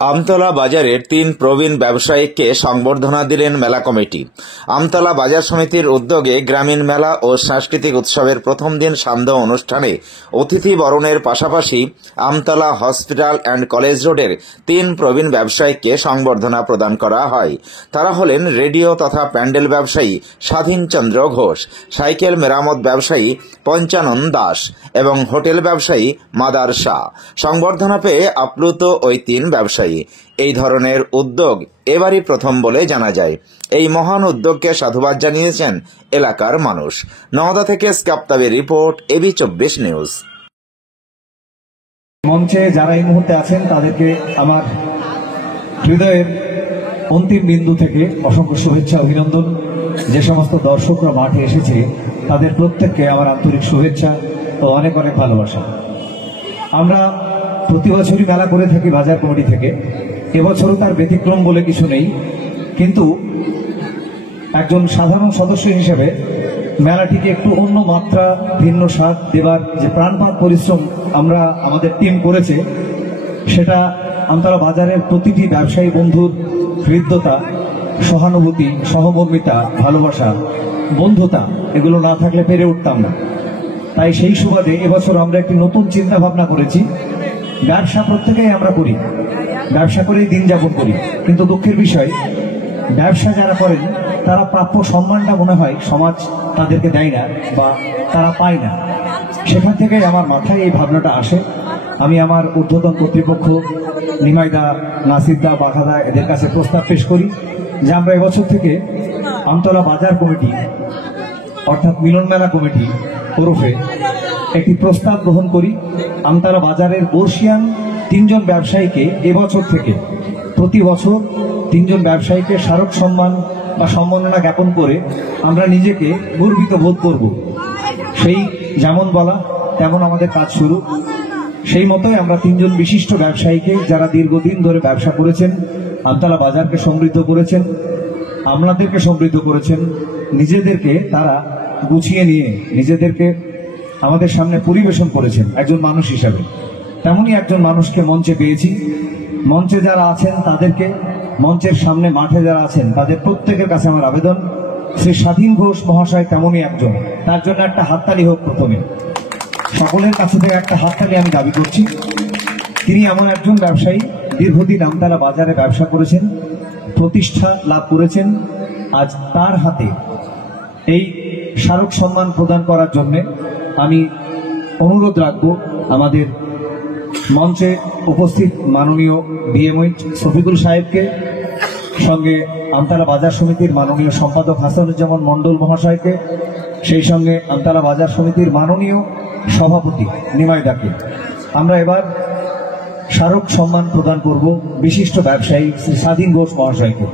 আমতলা বাজারের 3 প্রবীণ ব্যবসায়ীকে সংবর্ধনা দিলেন মেলা কমিটি। আমতলা বাজার সমিতির উদ্যোগে গ্রামীণ মেলা ও সাংস্কৃতিক উৎসবের প্রথম দিন সান্ধ্য অনুষ্ঠানে অতিথি বরণের পাশাপাশি আমতলা হসপিটাল অ্যান্ড কলেজ রোডের 3 প্রবীণ ব্যবসায়ীকে সংবর্ধনা প্রদান করা হয়। তারা হলেন রেডিও তথা প্যান্ডেল ব্যবসায়ী স্বাধীন চন্দ্র ঘোষ, সাইকেল মেরামত ব্যবসায়ী পঞ্চানন দাস এবং হোটেল ব্যবসায়ী মাদার শাহ। সংবর্ধনা পেয়ে আপ্লুত ওই 3 ব্যবসায়ী। এই ধরনের উদ্যোগ এবারই প্রথম বলে জানা যায়। এই মহান উদ্যোগকে সাধুবাদ জানিয়েছেন এলাকার মানুষ। নওদা থেকে স্কাপ্তাবের রিপোর্ট, এবি 24 নিউজ। মঞ্চে যারা এই মুহূর্তে আছেন তাদেরকে আমার হৃদয়ের অন্তিম বিন্দু থেকে অসংখ্য শুভেচ্ছা, অভিনন্দন। যে সমস্ত দর্শকরা মাঠে এসেছে তাদের প্রত্যেককে আমার আন্তরিক শুভেচ্ছা ও অনেক অনেক ভালোবাসা। আমরা প্রতি বছরই মেলা করে থাকি বাজার কমিটি থেকে। এবছরও তার ব্যতিক্রম বলে কিছু নেই, কিন্তু একজন সাধারণ সদস্য হিসেবে মেলাটিকে একটু অন্য মাত্রা, ভিন্ন স্বাদ দেবার যে প্রাণপাত পরিশ্রম আমরা আমাদের টিম করেছে, সেটা আমতলা বাজারের প্রতিটি ব্যবসায়ী বন্ধুর হৃদ্যতা, সহানুভূতি, সহমর্মিতা, ভালোবাসা, বন্ধুতা এগুলো না থাকলে পেরে উঠতাম না। তাই সেই সুবাদে এবছর আমরা একটি নতুন চিন্তা ভাবনা করেছি। ব্যবসা প্রত্যেকেই আমরা করি, ব্যবসা করেই দিন যাপন করি, কিন্তু দুঃখের বিষয় ব্যবসা যারা করেন তারা প্রাপ্য সম্মানটা মনে হয় সমাজ তাদেরকে দেয় না বা তারা পায় না। সেখান থেকে আমার মাথায় এই ভাবনাটা আসে। আমি আমার ঊর্ধ্বতন কর্তৃপক্ষ নিমাইদা, নাসিরদা, বাঘাদা এদের কাছে প্রস্তাব পেশ করি যে আমরা এবছর থেকে আমতলা বাজার কমিটি অর্থাৎ মিলন মেলা কমিটি ওরফে একটি প্রস্তাব গ্রহণ করি। আমতলা বাজারের বর্ষিয়ান 3 জন ব্যবসায়ীকে এবছর থেকে প্রতি বছর 3 জন ব্যবসায়ীকে স্মারক সম্মান বা সম্মাননা জ্ঞাপন করে আমরা নিজেকে গর্বিত বোধ করব। সেই যেমন বলা তেমন আমাদের কাজ শুরু। সেই মতোই আমরা 3 জন বিশিষ্ট ব্যবসায়ীকে, যারা দীর্ঘদিন ধরে ব্যবসা করেছেন, আমতলা বাজারকে সমৃদ্ধ করেছেন, আমলাদেরকে সমৃদ্ধ করেছেন, নিজেদেরকে তারা গুছিয়ে নিয়ে নিজেদেরকে আমাদের সামনে পরিবেশন করেছেন একজন মানুষ হিসাবে, তেমনই একজন মানুষকে মঞ্চে পেয়েছি। মঞ্চে যারা আছেন তাদেরকে, মঞ্চের সামনে মাঠে যারা আছেন তাদের প্রত্যেকের কাছে আমার আবেদন, শ্রী স্বাধীন ঘোষ মহাশয় তেমনই একজন, তার জন্য একটা হাততালি হোক। প্রথমে সকলের কাছে থেকে একটা হাততালি আমি দাবি করছি। তিনি এমন একজন ব্যবসায়ী, দীর্ঘদিন আমতলা বাজারে ব্যবসা করেছেন, প্রতিষ্ঠা লাভ করেছেন। আজ তার হাতে এই স্মারক সম্মান প্রদান করার জন্য আমি অনুরোধ রাখব আমাদের মঞ্চে উপস্থিত মাননীয় বিএমওই শফিকুল সাহেবকে, সঙ্গে আমতলা বাজার সমিতির মাননীয় সম্পাদক হাসানুজ্জামান মণ্ডল মহাশয়কে, সেই সঙ্গে আমতলা বাজার সমিতির মাননীয় সভাপতি নিমাইদাকে। আমরা এবার স্মারক সম্মান প্রদান করব বিশিষ্ট ব্যবসায়ী শ্রী স্বাধীন ঘোষ মহাশয়কে।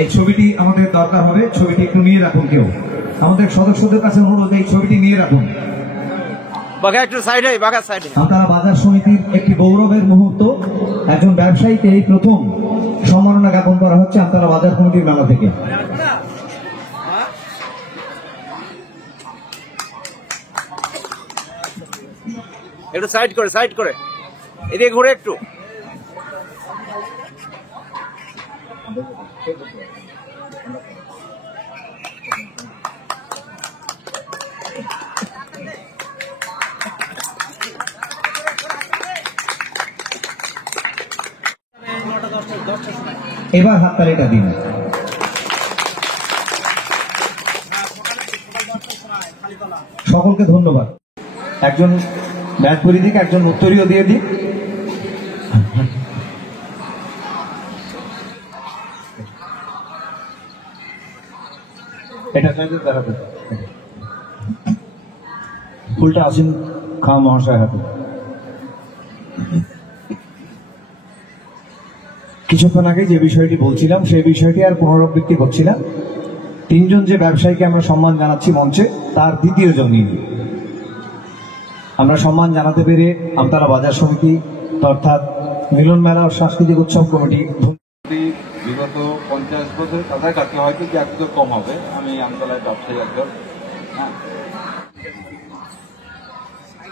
এই ছবিটি আমাদের দরকার হবে, ছবিটি একটু নিয়ে রাখুন। কেউ আমাদের সদস্যদের কাছে অনুরোধ, এই ছবিটি নিয়ে রাখুন। আমতলা বাজার সমিতির একটি গৌরবের মুহূর্ত, একজন ব্যবসায়ীকে এই প্রথম সম্মাননা জ্ঞাপন করা হচ্ছে আমতলা বাজার কমিটির মেলা থেকে। একটু সাইড করে এদিকে ঘুরে একটু। এবার হাততালিটা দিন। সকলকে ধন্যবাদ। একজন ব্যাগ করে দিক, একজন উত্তরীয় দিয়ে দিক। এটা দাঁড়াতে ফুলটা আসেন খান মহাশয় হাতে। কিছুক্ষণ আগে যে বিষয়টি বলছিলাম সেই বিষয়টি আর পুনরাবৃত্তি করছি না। 3 জন যে ব্যবসায়ীকে আমরা সম্মান জানাচ্ছি মঞ্চে, তার দ্বিতীয় জন আমরা সম্মান জানাতে পেরে আমতলা বাজার সমিতি অর্থাৎ মিলন মেলা ও সাংস্কৃতিক উৎসব কমিটি বিগত 50 বছরের কাছাকাছি, হয়তো কি একটু কম হবে। আমি আমতলায় ব্যবসায়ী একজন।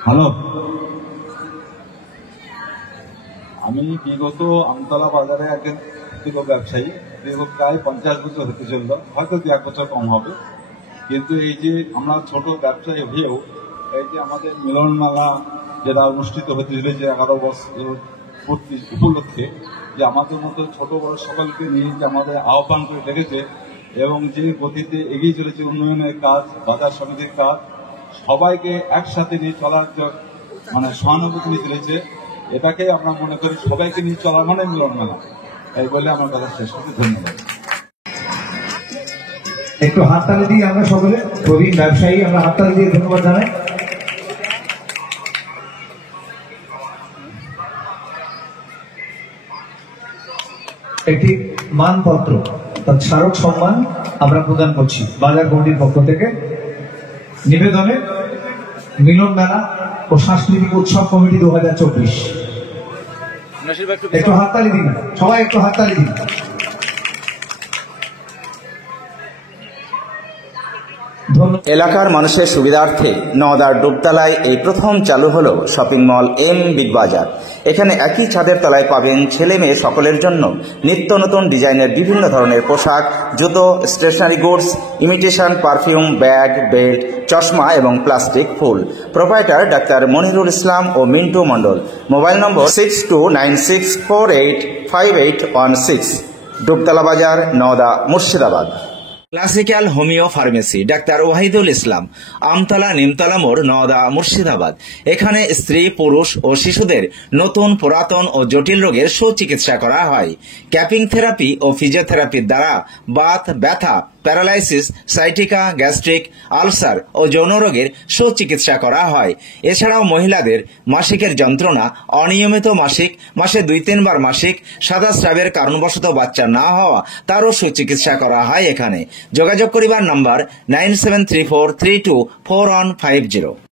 হ্যালো, আমি বিগত আমতলা বাজারে একজন ব্যবসায়ী, দীর্ঘ প্রায় 50 বছর হতে চলল, হয়তো 1 বছর কম হবে। কিন্তু এই যে আমরা ছোট ব্যবসায়ী হয়েও এই যে আমাদের মিলন মেলা যেটা অনুষ্ঠিত হতেছিল যে 11 বছর পূর্তি উপলক্ষে, যে আমাদের মতো ছোট বড় সকলকে নিয়ে যে আমাদের আহ্বান করে ডেকেছে এবং যে গতিতে এগিয়ে চলেছে উন্নয়নের কাজ, বাজার সমিতির কাজ, সবাইকে একসাথে নিয়ে চলার মানে সহানুভূতি নিয়ে চলেছে, এটাকে আমরা মনে করি সবাইকে নিয়ে চলা মানে মিলন মেলা। এই বলে আমার কথা শেষ করতে ধন্যবাদ। একটু হাততালি দিয়ে আমরা সকলে প্রবীণ ব্যবসায়ী আমরা হাততালি দিয়ে ধন্যবাদ জানাই। একটি মানপত্র অর্থাৎ স্মারক সম্মান আমরা প্রদান করছি বাজার কমিটির পক্ষ থেকে। নিবেদনে মিলন মেলা ও সাংস্কৃতিক উৎসব কমিটি 2024। একটু হাততালি দিন, সবাই একটু হাততালি দিন। এলাকার মানুষের সুবিধার্থে নওদার ডুবতলায় এই প্রথম চালু হলো শপিং মল এম বিগ বাজার। এখানে একই ছাদের তলায় পাবেন ছেলে মেয়ে সকলের জন্য নিত্য নতুন ডিজাইনের বিভিন্ন ধরনের পোশাক, জুতো, stationery goods, imitation perfume, bag, belt, চশমা এবং প্লাস্টিক ফুল। প্রোপাইটার ডাক্তার মনিরুল ইসলাম ও Mintu Mondal. Mobile number 6296485816। Dubtala Bazar, Naoda, Murshidabad. Classical homeo pharmacy doctor Wahidul Islam, Amtala Nimtala মোড়, নওদা, মুর্শিদাবাদ। এখানে স্ত্রী, পুরুষ ও শিশুদের নতুন, পুরাতন ও জটিল রোগের সুচিকিৎসা করা হয়। ক্যাপিং থেরাপি ও ফিজিওথেরাপির দ্বারা বাত, ব্যথা, প্যারালাইসিস, সাইটিকা, গ্যাস্ট্রিক, আলসার ও যৌন রোগের সুচিকিৎসা করা হয়। এছাড়াও মহিলাদের মাসিকের যন্ত্রণা, অনিয়মিত মাসিক, মাসে 2-3 বার মাসিক, সাদা স্রাবের কারণবশত বাচ্চা না হওয়া, তারও সুচিকিৎসা করা হয় এখানে। যোগাযোগ করিবার নাম্বার 9734324150।